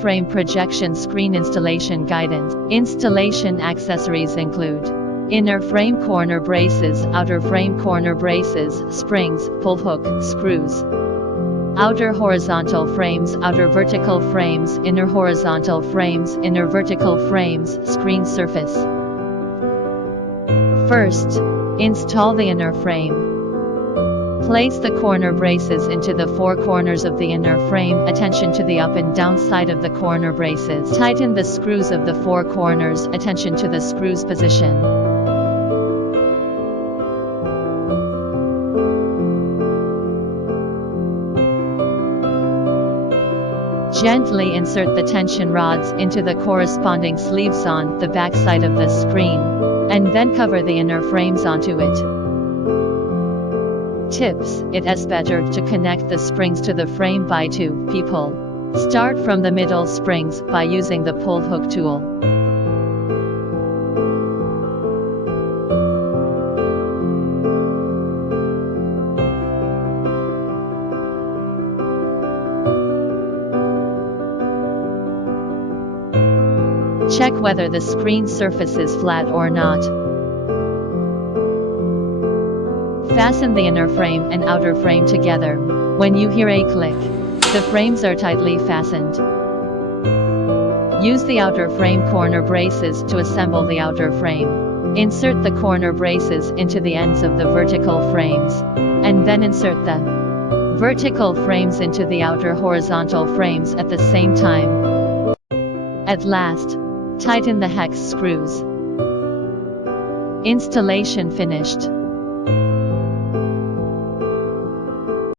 frame projection screen installation guidance. Installation accessories include inner frame corner braces, outer frame corner braces, springs, pull hook, screws. Outer horizontal frames, outer vertical frames, inner horizontal frames, inner vertical frames, screen surface. First, install the inner frame. Place the corner braces into the four corners of the inner frame. Attention to the up and down side of the corner braces. Tighten the screws of the four corners. Attention to the screws position. Gently insert the tension rods into the corresponding sleeves on the back side of the screen, and then cover the inner frames onto it. Tips: it is better to connect the springs to the frame by two people. Start from the middle springs by using the pull hook tool. Check whether the screen surface is flat or not. Fasten the inner frame and outer frame together. When you hear a click, the frames are tightly fastened. Use the outer frame corner braces to assemble the outer frame. Insert the corner braces into the ends of the vertical frames, and then insert the vertical frames into the outer horizontal frames at the same time. At last, tighten the hex screws. Installation finished.